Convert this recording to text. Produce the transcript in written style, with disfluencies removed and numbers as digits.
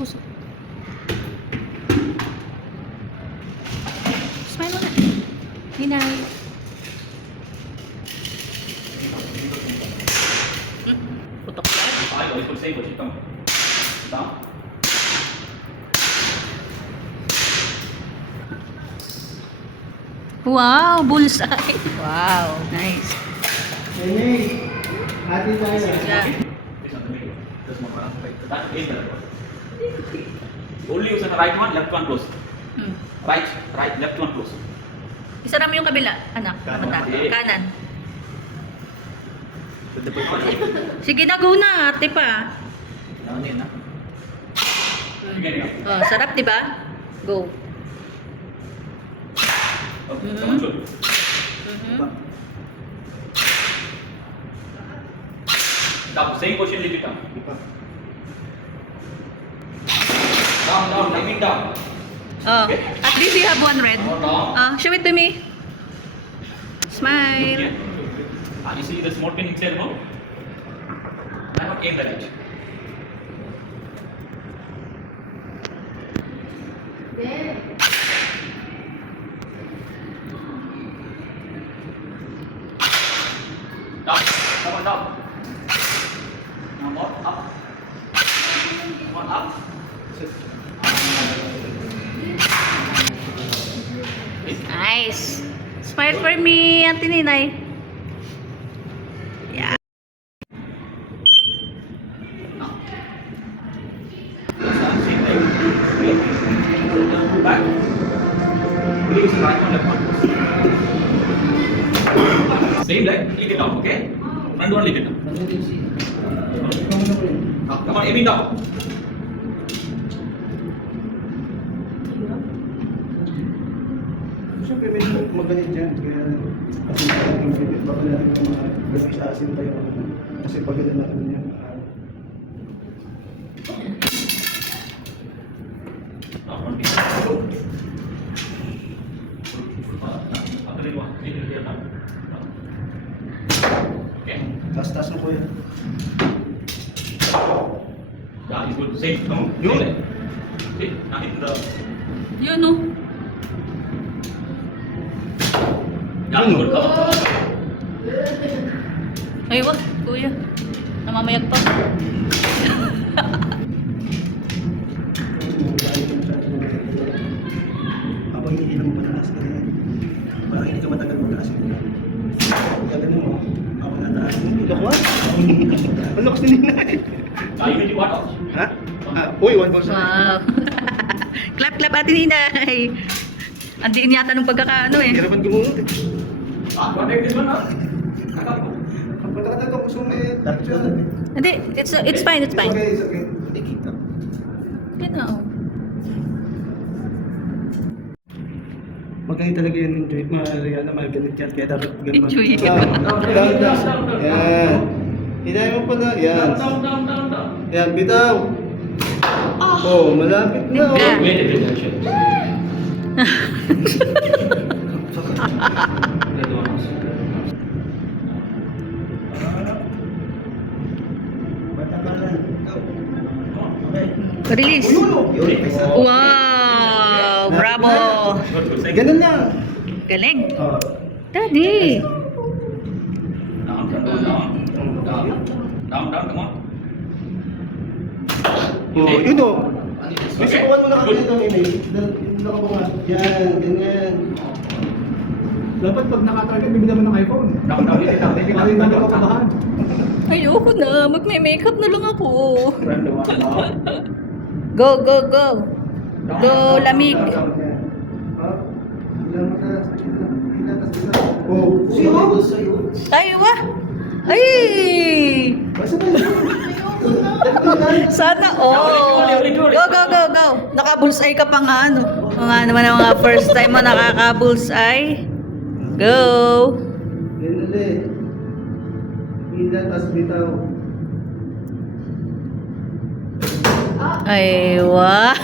Puso. Smile mo na. Hinay. Putok ka. Wow, bullseye. Wow, nice. Hey, hati tayo. Yeah. Only use the right one, left one close. Hmm. Right, left one close. Isara mo yung kabila, anak. Mata. Kanan. Sige na, go na. Ate pa. Oh, sarap, di ba? Go. Mhm. Down, same position, lift it up. Down, lift it down. Oh, at least you have one red. Down. Show it to me. Smile. Okay. You see the small pin inside more? I have aim the right. Down, come on down. Now more up. One up. Nice. Smile for me, Auntie Ninay. Yeah. Same leg. Back. Release right one, left one. Same leg, lift it up, okay? Front one, lift it up. Come on, aiming down. Siyempre, medyo magalit dyan. Kaya, kasi yung pipit, baka natin yung mga gabi sa asin tayo. Kasi pagkala natin yan. Okay. Taas-taas na po yan. That is good. Same. Come on. Yun. Okay. Now hit the. Yun, no? Yeah, good. Come on. Ay, wag, kuya. Namamayag pa. Habang hindi lang mataas ka rin. Parang hindi ka matagal mataas yun. Gagawin mo, ako nataas mo. Ilok ka? Ang lakas ni Ninay. You need what else? Ha? Uy, 1 balls. Wow. Clap, clap, Ate Ninay. Andiin yata nung pagkakaano eh. Hirapan gumunod eh. Protect this one, huh? Ang pagkakata ito, gusto mo eh. Dapat siya. Hindi, it's fine, it's fine. Okay, it's okay. Hindi kita. Yan na, oh. Magaling talaga yun yung tweet, Mariana, magaling yan, kaya dapat ganun. Enjoy. Down. Yan. Hinay mo pa na, yan. Down. Yan, bitaw. Oh, malapit na. Oh. Wait a minute. Release. Yun. Wow, bravo. Ganun lang. Galing. Oh. Daddy. Down, come on. Oh, yun o. Bisukuhan mo na kasi ito, Inay. Nakabunga. Yan, ganyan. Dapat pag nakatarget, bibigyan mo ng iPhone. Down, Hindi ka rin nakakabahan. Ayoko na. Magme-makeup na lang ako. Go, go, go. Go, lamig. Oh, Ay, wah. Ay! Sana all. Go, go, go, go. Naka-bullseye ka pa nga, ano. Mga naman ang mga first time mo nakaka-bullseye. Go. Yan ulit. Hila, tas bitaw. Ay, wah.